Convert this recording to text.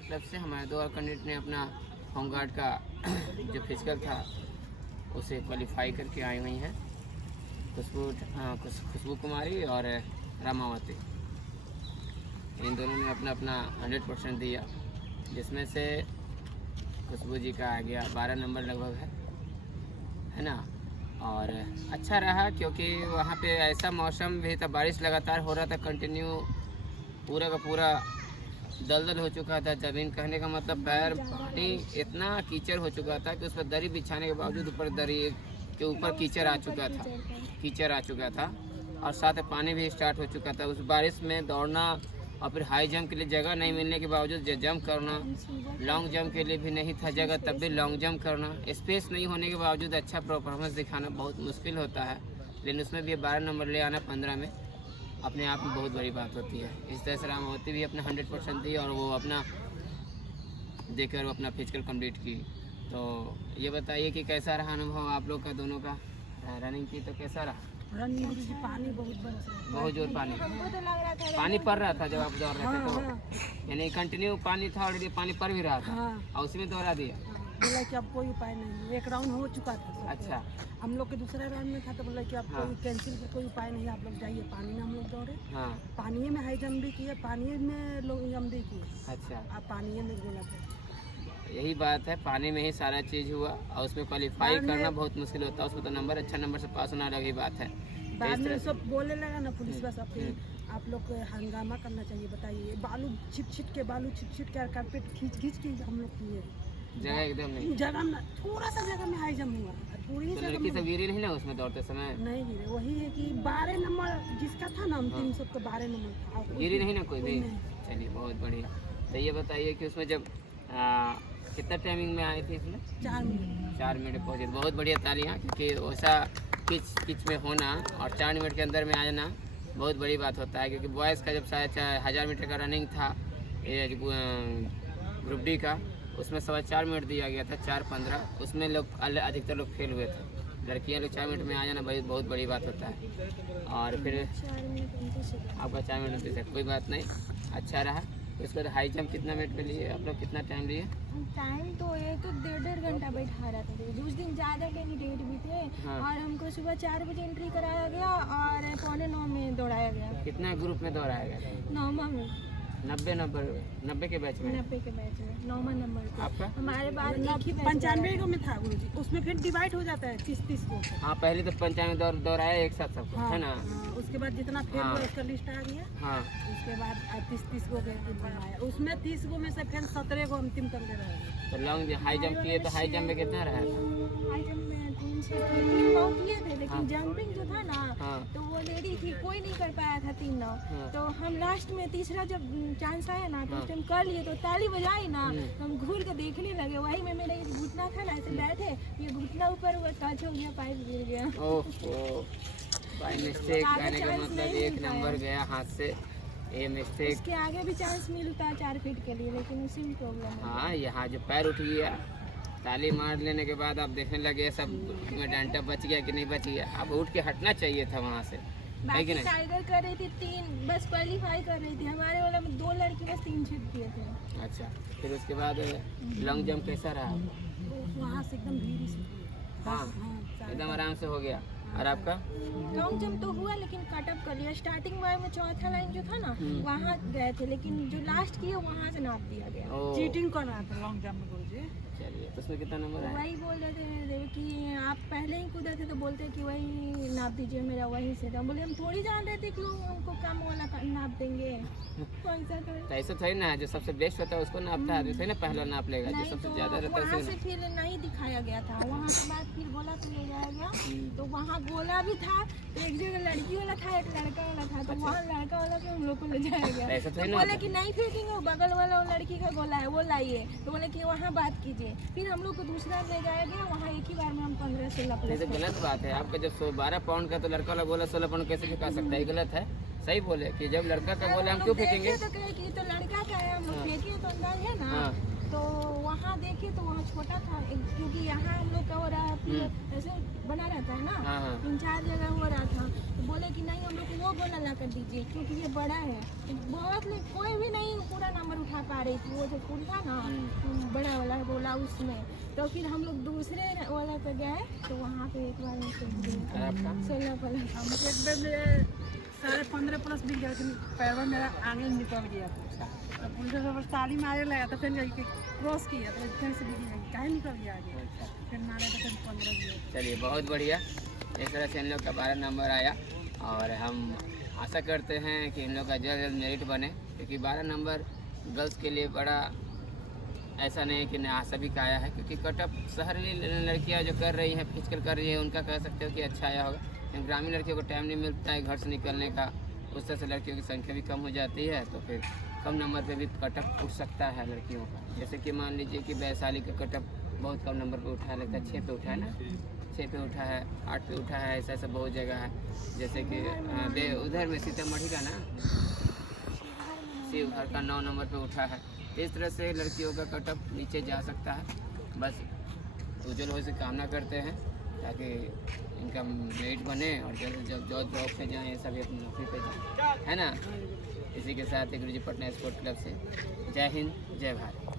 तरफ से हमारे 2 और कैंडिडेट ने अपना होमगार्ड का जो फिजिकल था उसे क्वालिफाई करके आई हुई हैं, खुशबू कुमारी और रामावती। इन दोनों ने अपना अपना 100% दिया, जिसमें से खुशबू जी का आ गया 12 नंबर लगभग है ना। और अच्छा रहा क्योंकि वहाँ पे ऐसा मौसम भी था, बारिश लगातार हो रहा था कंटिन्यू, पूरा का पूरा दलदल हो चुका था ज़मीन, कहने का मतलब पैर पानी इतना कीचड़ हो चुका था कि उस पर दरी बिछाने के बावजूद ऊपर दरी के ऊपर कीचड़ आ चुका था और साथ में पानी भी स्टार्ट हो चुका था। उस बारिश में दौड़ना और फिर हाई जंप के लिए जगह नहीं मिलने के बावजूद जंप करना, लॉन्ग जंप के लिए भी नहीं था जगह तब भी लॉन्ग जंप करना, स्पेस नहीं होने के बावजूद अच्छा परफॉर्मेंस दिखाना बहुत मुश्किल होता है। लेकिन उसमें भी 12 नंबर ले आना 15 में अपने आप में बहुत बड़ी बात होती है। इस तरह से रामावती भी अपना 100% दी और वो अपना देकर वो अपना फिजिकल कंप्लीट की। तो ये बताइए कि कैसा रहा अनुभव आप लोग का, दोनों का रनिंग की तो कैसा रहा? पानी बहुत जोर पानी पड़ रहा था जब आप दौड़ रहे थे तो यानी कंटिन्यू पानी था और पानी पड़ भी रहा था और उसी में दौड़ा दिया। बोला कि अब कोई उपाय नहीं, एक राउंड हो चुका था। अच्छा, हम लोग के दूसरे राउंड में था तो बोला कि अब कोई कैंसिल का कोई उपाय नहीं, आप लोग जाइए। पानी में हम लोग दौड़े, पानी में हाई जंप भी किए, पानी में लोग जंप भी किए। अच्छा, आप पानी में बोला था, यही बात है, पानी में ही सारा चीज़ हुआ और उसमें क्वालिफाई करना बहुत मुश्किल होता है। उसमें तो नंबर अच्छा नंबर से पास होना अलग ही बात है। बाद में सब बोलने लगा ना पुलिस बस आप लोग को हंगामा करना चाहिए। बताइए, बालू छिट के कारपेट खींच के हम लोग किए, जगह एकदम नहीं, जगह ना थोड़ा सा जगह में हाई जंप हुआ, थोड़ी सी लड़की सब गिरी नहीं ना उसमें दौड़ते समय? नहीं गिरे, वही है कि 12 नंबर जिसका था ना अंतिम सबका 12 नंबर था, गिरी नहीं ना कोई भी। चलिए बहुत बढ़िया। तो ये बताइए कि उसमें जब कितना टाइमिंग में आई थी इसमें? 4 मिनट पहुँचे, बहुत बढ़िया तालियाँ, क्योंकि वैसा किच में होना और 4 मिनट के अंदर में आ जाना बहुत बड़ी बात होता है। क्योंकि बॉयज़ का जब शायद 1000 मीटर का रनिंग था ग्रुप डी का, उसमें 4.25 मिनट दिया गया था, 4:15, उसमें लोग अधिकतर लोग फेल हुए थे। लड़कियां लोग 4 मिनट में आ जाना भाई बहुत बड़ी बात होता है। और फिर आपका 4 मिनट से कोई बात नहीं, अच्छा रहा। उसके बाद हाई जंप कितना मिनट पे लिए आप लोग, कितना टाइम लिए? टाइम तो 1-1.5 घंटा बैठा रहा था। उस दिन ज़्यादा कैंडिडेट भी थे और हमको सुबह 4 बजे एंट्री कराया गया और 8:45 में दौड़ाया गया। कितना ग्रुप में दौड़ाया गया? 9वां में। 90 के बैच में? 90 के बैच में 9वां नंबर पे। आपका? हमारे बाद 95 में था गुरुजी, उसमें फिर डिवाइड हो जाता है 30 को। हाँ, पहले तो 95 दौड़ाया एक साथ सबको, है ना? उसके बाद जितना फेल हुआ उसका लिस्ट आ गया। हाँ, उसके बाद 30 को बनाया, उसमें 30 को में से फिर 17 को अंतिम कर दे रहा है। तो लॉन्ग हाई जंप किए तो हाई जंप में कितना रहा था? हाई जंप में 3 से 3 नौ किए थे, लेकिन जंपिंग जो था ना तो वो लेडी थी, कोई नहीं कर पाया था 3 नौ। तो हम लास्ट में तीसरा जब चांस आया ना तो उस टाइम कर लिए, तो ताली बजाई ना तो हम घूर के देखने लगे, वही में मेरा घुटना था ना, ऐसे बैठे, ये घुटना ऊपर हुआ, टच हो गया, पाइप गिर गया। ओह, बाय मिस्टेक कहने का मतलब 1 नंबर गया हाथ से, ये मिस्टेक। इसके आगे भी चांस मिलता 4 फीट के लिए, लेकिन उसी में प्रॉब्लम है। हाँ, यहाँ जो पैर उठ गया, ताली मार लेने के बाद आप देखने लगे सब में डंडा बच गया कि नहीं बच गया, आप उठ के हटना चाहिए था वहाँ से, है कि नहीं? टाइगर कर रही थी 3, बस क्वालिफाई कर रही थी, हमारे वाला में 2 लड़की बस 3 छीट दिए थे। अच्छा, फिर उसके बाद लॉन्ग जंप कैसा रहा? वहाँ से एकदम धीरे से, हाँ, एकदम आराम से हो गया। और आपका? लॉन्ग जंप तो हुआ लेकिन कटअप कर लिया। स्टार्टिंग में चौथा लाइन जो था ना वहाँ गए थे, लेकिन जो लास्ट किया वहाँ से नाप दिया गया। चीटिंग कर रहा था लॉन्ग जंप में गुरुजी। चलिए, तो उसमें कितना नंबर आया? वही बोल रहे थे कि आप पहले ही कूदे थे तो बोलते कि वही नाप दीजिए, मेरा वही से था। बोले हम थोड़ी जान रहे थे कि लोग हमको कम वाला नाप देंगे, ऐसा कर। ऐसा थोड़ी ना, जो सबसे बेस्ट होता है उसको नापता है, जैसे ना पहला नाप लेगा, जो सबसे ज्यादा रहता है वहाँ से फिर नहीं दिखाया गया था, वहाँ के बाद फिर बोला तो ले जाया गया। तो वहाँ गोला भी था, तो एक जगह लड़की वाला था, एक लड़का वाला था, तो वहाँ लड़का वाला को हम लोग को ले जाया गया। ऐसा तो थोड़ी ना बोले कि नहीं फेंकेंगे, बगल वाला वो लड़की का गोला है वो लाइए, तो बोले कि वहाँ बात कीजिए। फिर हम लोग को दूसरा ले जाया गया, वहाँ एक ही बार में हम 15-16 प्लेस। तो गलत बात है आपका, जब 12 पाउंड का तो लड़का वाला बोला 16 पाउंड कैसे फेंका सकता है? गलत है। सही बोले कि जब लड़का का बोले हम क्यों फेंकेंगे? तो कहे कि तो लड़का का है, हम लोग फेंके तो अंदाज है ना। तो वहाँ वहाँ देखे तो वहाँ छोटा था क्योंकि यहाँ हम लोग का हो रहा है फिर ऐसे बना रहता है ना, हाँ, हाँ। 3-4 जगह हो रहा था, तो बोले कि नहीं हम लोग को वो गोला ला कर दीजिए क्योंकि ये बड़ा है। तो बहुत लोग कोई भी नहीं पूरा नंबर उठा पा रही थी, वो जो फूल था ना बड़ा वाला गोला उसमें, तो फिर हम लोग दूसरे वाला पे गए तो वहाँ पे एक बार और आपका 16 प्लस। हम एक बार मेरे 15.5 प्लस बिक गया, लेकिन पैर मेरा आगे निकल गया था। तो पुलिस वाला ताली मारे लगा तो फिर जाके क्रॉस किया तो फिर से बिक गया, काहे निकल गया आगे, फिर मारे तो फिर 15 गया। चलिए बहुत बढ़िया, इस तरह से इन लोग का 12 नंबर आया और हम आशा करते हैं कि इन लोग का जल्द जल्द मेरिट बने, क्योंकि 12 नंबर गर्ल्स के लिए बड़ा ऐसा नहीं है कि ना सभी का आया है, क्योंकि कटअप शहरी लड़कियां जो कर रही हैं फिजिकल कर रही है उनका कह सकते हो कि अच्छा आया होगा, लेकिन ग्रामीण लड़कियों को टाइम नहीं मिलता है घर से निकलने का, उस तरह से लड़कियों की संख्या भी कम हो जाती है, तो फिर कम नंबर पे भी कटअप उठ सकता है लड़कियों का। जैसे कि मान लीजिए कि वैशाली का कटअप बहुत कम नंबर पे उठा है, लगता है 6 पे उठा है ना, 6 पे उठा है, 8 पे उठा है, ऐसा ऐसा बहुत जगह है। जैसे कि उधर में सीतामढ़ी का ना शिवहर का 9 नंबर पे उठा है। इस तरह से लड़कियों का कटअप नीचे जा सकता है। बस उज्जवल हो से कामना करते हैं ताकि इनका मेरिट बने और जल्द से जल्द जॉब पे जाएँ, सभी अपनी नौकरी पे जाएँ, है ना। इसी के साथ एक गुरुजी पटना स्पोर्ट क्लब से जय हिंद जय भारत।